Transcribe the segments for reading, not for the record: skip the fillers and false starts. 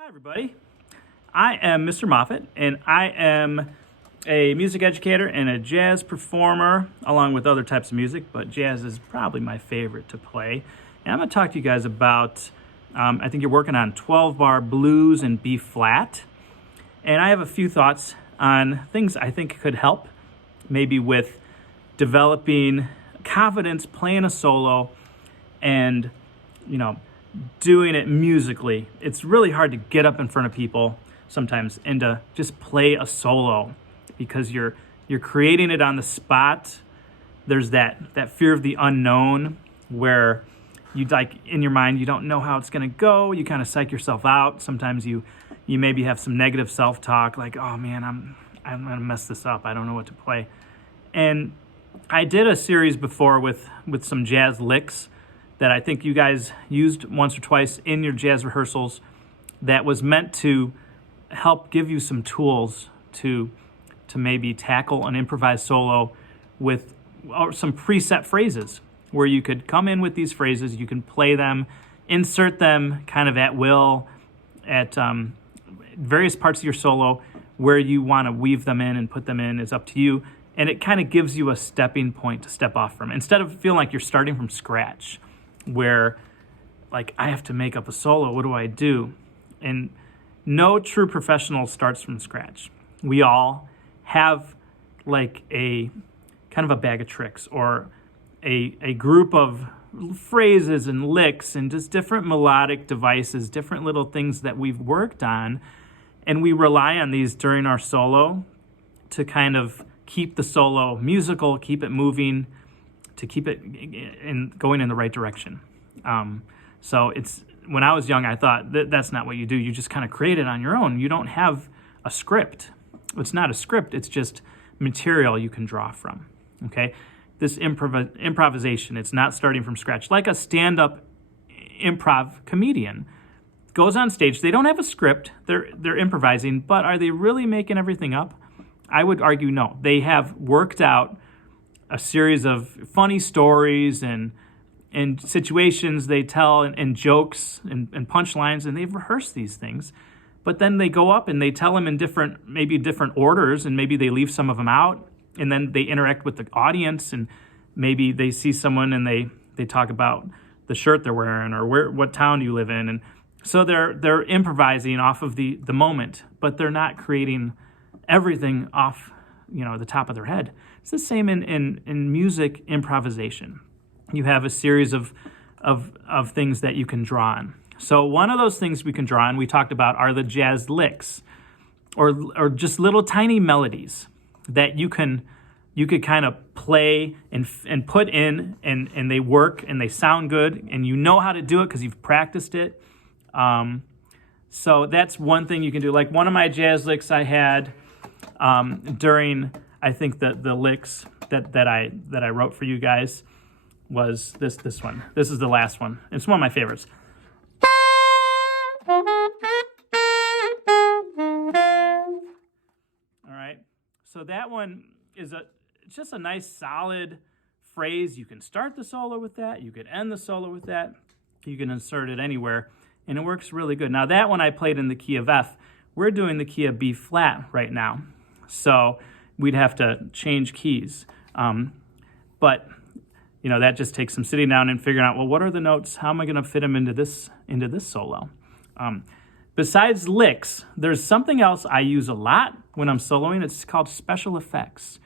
Hi, everybody. I am Mr. Moffat, and I am a music educator and a jazz performer, along with other types of music, but jazz is probably my favorite to play. And I'm going to talk to you guys about, I think you're working on 12-bar blues and B-flat. And I have a few thoughts on things I think could help, maybe with developing confidence playing a solo and, doing it musically. It's really hard to get up in front of people sometimes and to just play a solo because you're creating it on the spot. There's that fear of the unknown where you in your mind you don't know how it's going to go. You kind of psych yourself out. Sometimes you maybe have some negative self-talk like, oh man, I'm going to mess this up. I don't know what to play. And I did a series before with some jazz licks that I think you guys used once or twice in your jazz rehearsals that was meant to help give you some tools to maybe tackle an improvised solo with some preset phrases where you could come in with these phrases, you can play them, insert them kind of at will at various parts of your solo. Where you want to weave them in and put them in is up to you. And it kind of gives you a stepping point to step off from. Instead of feeling like you're starting from scratch, where like I have to make up a solo, what do I do? And no true professional starts from scratch. We all have like a kind of a bag of tricks or a group of phrases and licks and just different melodic devices, different little things that we've worked on. And we rely on these during our solo to kind of keep the solo musical, keep it moving, to keep it going in the right direction. So when I was young, I thought that's not what you do. You just kind of create it on your own. You don't have a script. It's not a script. It's just material you can draw from. Okay, this improvisation. It's not starting from scratch. Like a stand-up improv comedian goes on stage. They don't have a script. They're improvising, but are they really making everything up? I would argue no. They have worked out a series of funny stories and situations they tell and jokes and punchlines, and they've rehearsed these things. But then they go up and they tell them in different orders, and maybe they leave some of them out, and then they interact with the audience, and maybe they see someone and they talk about the shirt they're wearing or what town you live in. And so they're improvising off of the moment, but they're not creating everything off the top of their head. It's the same in music improvisation. You have a series of things that you can draw on. So one of those things we can draw on, we talked about, are the jazz licks, or just little tiny melodies that you could kind of play and put in, and they work and they sound good, and you know how to do it because you've practiced it. So that's one thing you can do. Like one of my jazz licks I had during, I think the licks that I wrote for you guys was this one. This is the last one. It's one of my favorites. All right. So that one is it's just a nice solid phrase. You can start the solo with that. You could end the solo with that. You can insert it anywhere, and it works really good. Now that one I played in the key of F. We're doing the key of B flat right now, so we'd have to change keys. But that just takes some sitting down and figuring out, well, what are the notes? How am I going to fit them into this solo? Besides licks, there's something else I use a lot when I'm soloing. It's called special effects.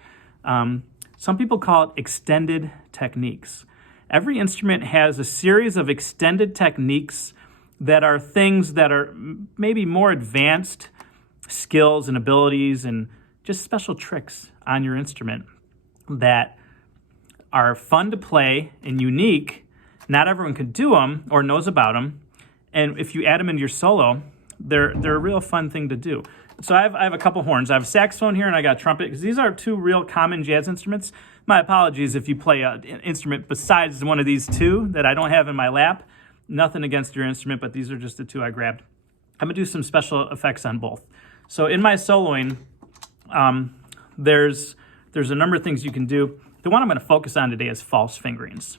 Some people call it extended techniques. Every instrument has a series of extended techniques that are things that are maybe more advanced skills and abilities and just special tricks on your instrument that are fun to play and unique. Not everyone can do them or knows about them. And if you add them into your solo, they're a real fun thing to do. So I have a couple horns. I have a saxophone here and I got a trumpet, because these are two real common jazz instruments. My apologies if you play an instrument besides one of these two that I don't have in my lap. Nothing against your instrument, but these are just the two I grabbed. I'm going to do some special effects on both. So in my soloing, there's a number of things you can do. The one I'm going to focus on today is false fingerings.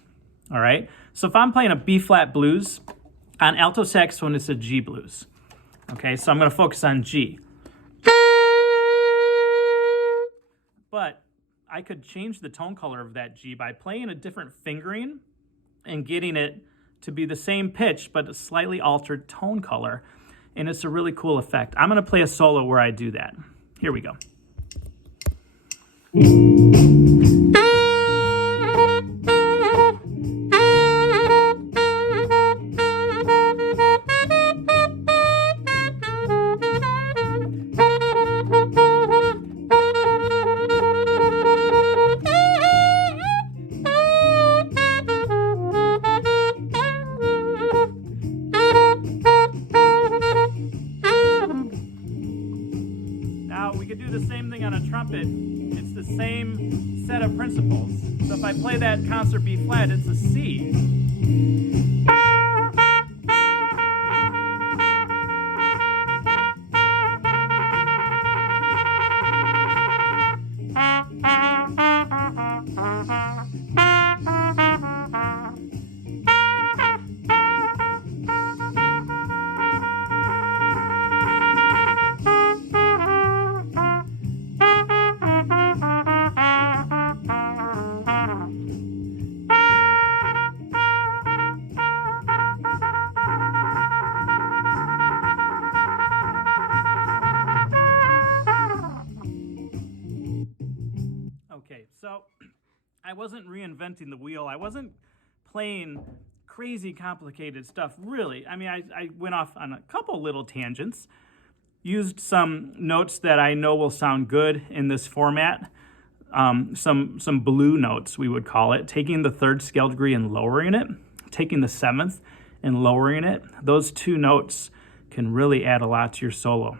All right? So if I'm playing a B-flat blues, on alto saxophone, it's a G blues. Okay, so I'm going to focus on G. But I could change the tone color of that G by playing a different fingering and getting it to be the same pitch but a slightly altered tone color. And it's a really cool effect. I'm going to play a solo where I do that. Here we go. Now we could do the same thing on a trumpet. It's the same set of principles. So if I play that concert B flat, it's a C. Okay, so I wasn't reinventing the wheel. I wasn't playing crazy complicated stuff, really. I mean, I went off on a couple little tangents, used some notes that I know will sound good in this format, some blue notes, we would call it, taking the third scale degree and lowering it, taking the seventh and lowering it. Those two notes can really add a lot to your solo.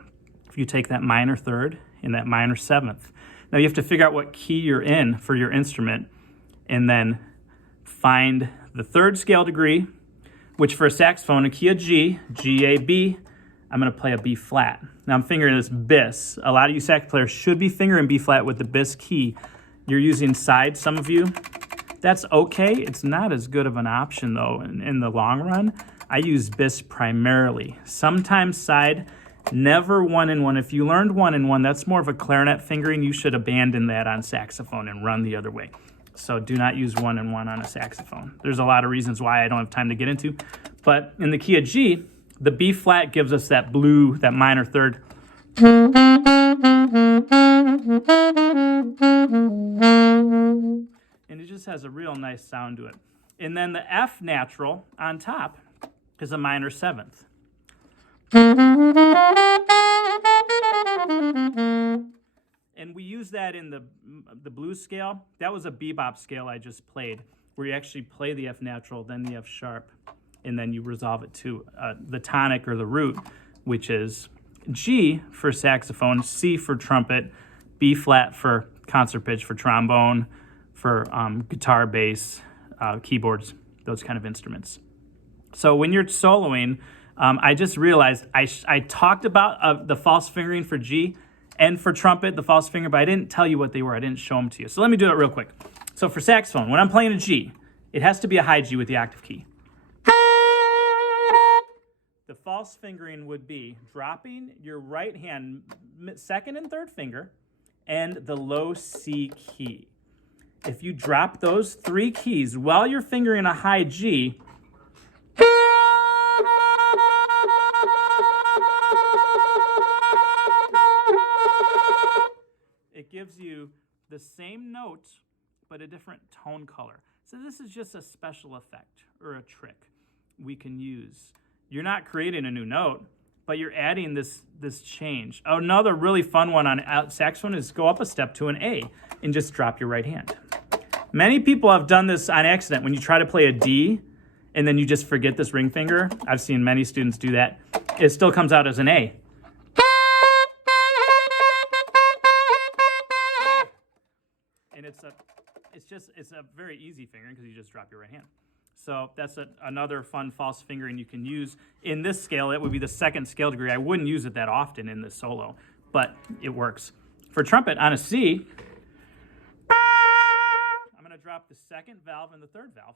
If you take that minor third and that minor seventh. Now you have to figure out what key you're in for your instrument and then find the third scale degree, which for a saxophone, a key of G, G, A, B, I'm going to play a B flat. Now I'm fingering this bis. A lot of you sax players should be fingering B flat with the bis key. You're using side, some of you. That's okay. It's not as good of an option though in the long run. I use bis primarily. Sometimes side, never 1-in-1. If you learned 1-in-1, that's more of a clarinet fingering. You should abandon that on saxophone and run the other way. So do not use 1-in-1 on a saxophone. There's a lot of reasons why I don't have time to get into. But in the key of G, the B flat gives us that blue, that minor third. And it just has a real nice sound to it. And then the F natural on top is a minor seventh. And we use that in the blues scale. That was a bebop scale I just played, where you actually play the F natural, then the F sharp, and then you resolve it to the tonic or the root, which is G for saxophone, C for trumpet, B flat for concert pitch, for trombone, for guitar, bass, keyboards, those kind of instruments. So when you're soloing, I just realized I talked about the false fingering for G and for trumpet, the false finger, but I didn't tell you what they were. I didn't show them to you. So let me do it real quick. So for saxophone, when I'm playing a G, it has to be a high G with the octave key. The false fingering would be dropping your right hand, second and third finger, and the low C key. If you drop those three keys while you're fingering a high G, it gives you the same note, but a different tone color. So this is just a special effect or a trick we can use. You're not creating a new note, but you're adding this change. Another really fun one on saxophone is go up a step to an A and just drop your right hand. Many people have done this on accident when you try to play a D and then you just forget this ring finger. I've seen many students do that. It still comes out as an A. And it's a very easy fingering because you just drop your right hand. So that's another fun false fingering you can use. In this scale, it would be the second scale degree. I wouldn't use it that often in this solo, but it works. For trumpet, on a C, I'm going to drop the second valve and the third valve.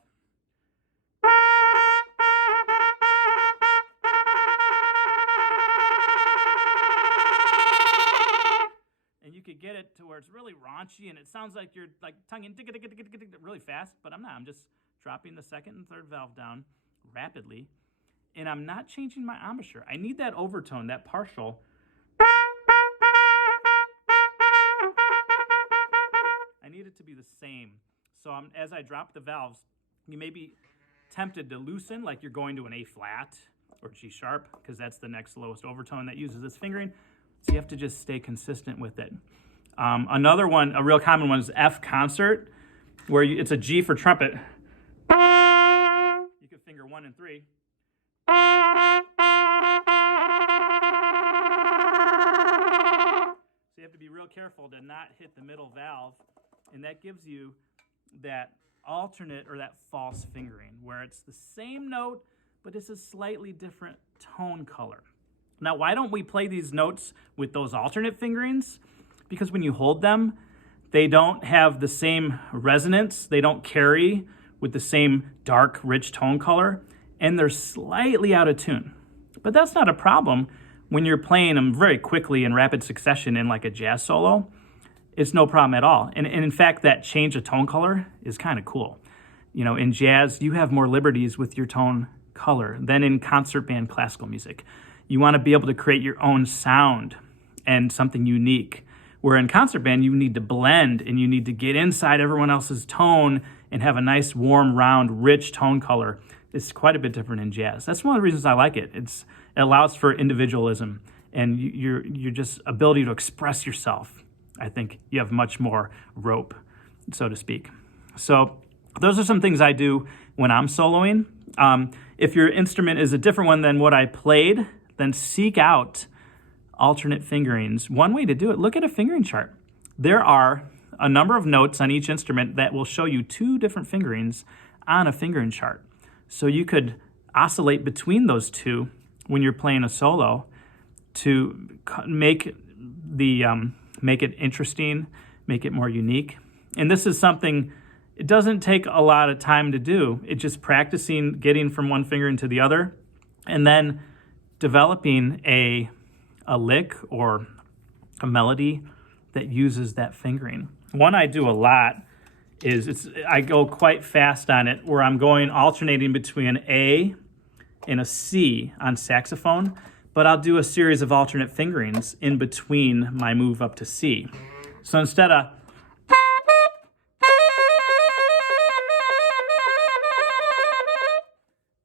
get it to where it's really raunchy and it sounds like you're like tonguing really fast, but I'm not. I'm just dropping the second and third valve down rapidly, and I'm not changing my embouchure. I need that overtone, that partial. I need it to be the same. So as I drop the valves, you may be tempted to loosen, like you're going to an A flat or G sharp, because that's the next lowest overtone that uses this fingering. So you have to just stay consistent with it. Another one, a real common one, is F concert, where it's a G for trumpet. You could finger 1 and 3. So you have to be real careful to not hit the middle valve, and that gives you that alternate or that false fingering, where it's the same note, but it's a slightly different tone color. Now, why don't we play these notes with those alternate fingerings? Because when you hold them, they don't have the same resonance. They don't carry with the same dark, rich tone color, and they're slightly out of tune. But that's not a problem when you're playing them very quickly in rapid succession in like a jazz solo. It's no problem at all. And in fact, that change of tone color is kind of cool. You know, in jazz, you have more liberties with your tone color than in concert band classical music. You want to be able to create your own sound and something unique. Where in concert band, you need to blend and you need to get inside everyone else's tone and have a nice, warm, round, rich tone color. It's quite a bit different in jazz. That's one of the reasons I like it. It allows for individualism and your just ability to express yourself. I think you have much more rope, so to speak. So those are some things I do when I'm soloing. If your instrument is a different one than what I played, then seek out alternate fingerings. One way to do it, look at a fingering chart. There are a number of notes on each instrument that will show you 2 different fingerings on a fingering chart. So you could oscillate between those 2 when you're playing a solo to make it interesting, make it more unique. And this is something, it doesn't take a lot of time to do. It's just practicing getting from one fingering to the other and then developing a lick or a melody that uses that fingering. One I do a lot is I go quite fast on it, where I'm going alternating between an A and a C on saxophone, but I'll do a series of alternate fingerings in between my move up to C. So instead of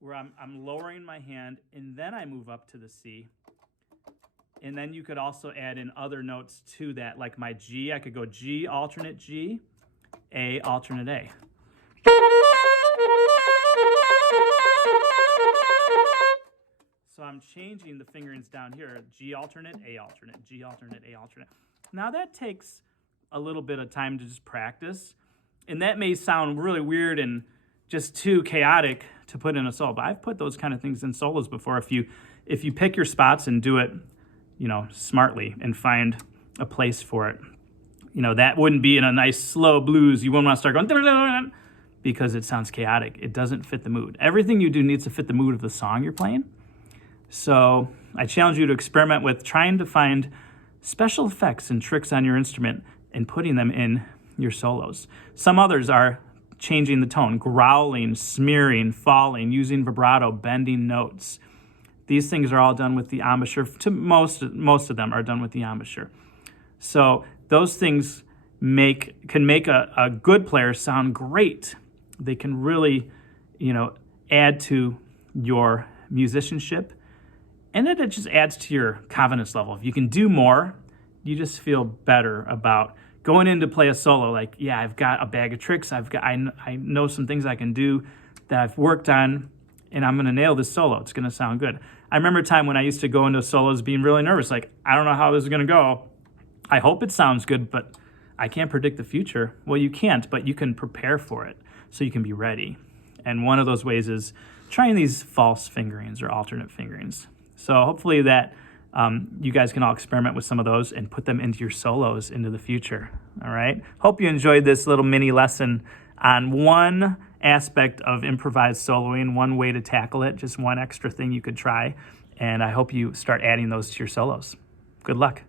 where I'm lowering my hand and then I move up to the C. And then you could also add in other notes to that, like my G. I could go G, alternate G, A, alternate A. So I'm changing the fingerings down here, G alternate, A alternate, G alternate, A alternate. Now that takes a little bit of time to just practice, and that may sound really weird and just too chaotic to put in a solo, but I've put those kind of things in solos before. If you pick your spots and do it, you know, smartly and find a place for it. You know, that wouldn't be in a nice slow blues. You wouldn't want to start going because it sounds chaotic. It doesn't fit the mood. Everything you do needs to fit the mood of the song you're playing. So I challenge you to experiment with trying to find special effects and tricks on your instrument and putting them in your solos. Some others are changing the tone, growling, smearing, falling, using vibrato, bending notes. These things are all done with the embouchure. Most of them are done with the embouchure. So those things can make a good player sound great. They can really, add to your musicianship, and then it just adds to your confidence level. If you can do more, you just feel better about going in to play a solo. Like, yeah, I've got a bag of tricks. I know some things I can do that I've worked on, and I'm going to nail this solo. It's going to sound good. I remember a time when I used to go into solos being really nervous. Like, I don't know how this is going to go. I hope it sounds good, but I can't predict the future. Well, you can't, but you can prepare for it so you can be ready. And one of those ways is trying these false fingerings or alternate fingerings. So hopefully that you guys can all experiment with some of those and put them into your solos into the future. All right. Hope you enjoyed this little mini lesson on one aspect of improvised soloing, one way to tackle it, just one extra thing you could try. And I hope you start adding those to your solos. Good luck.